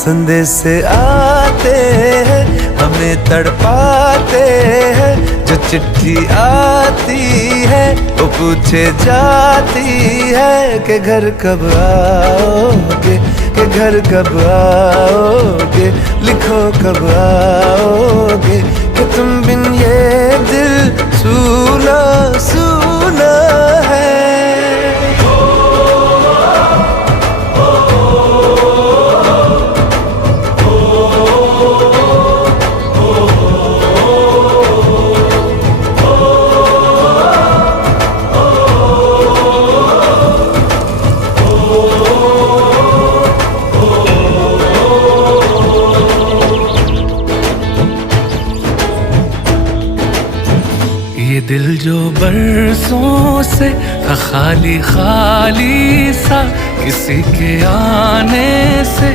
संदेश आते हैं हमें तड़पाते हैं, जो चिट्ठी आती है वो पूछे जाती है कि घर कब आओगे, कि घर कब आओगे, लिखो कब आओगे, कि तुम बिन ये दिल सूना सूना है। ये दिल जो बरसों से था खाली खाली सा, किसी के आने से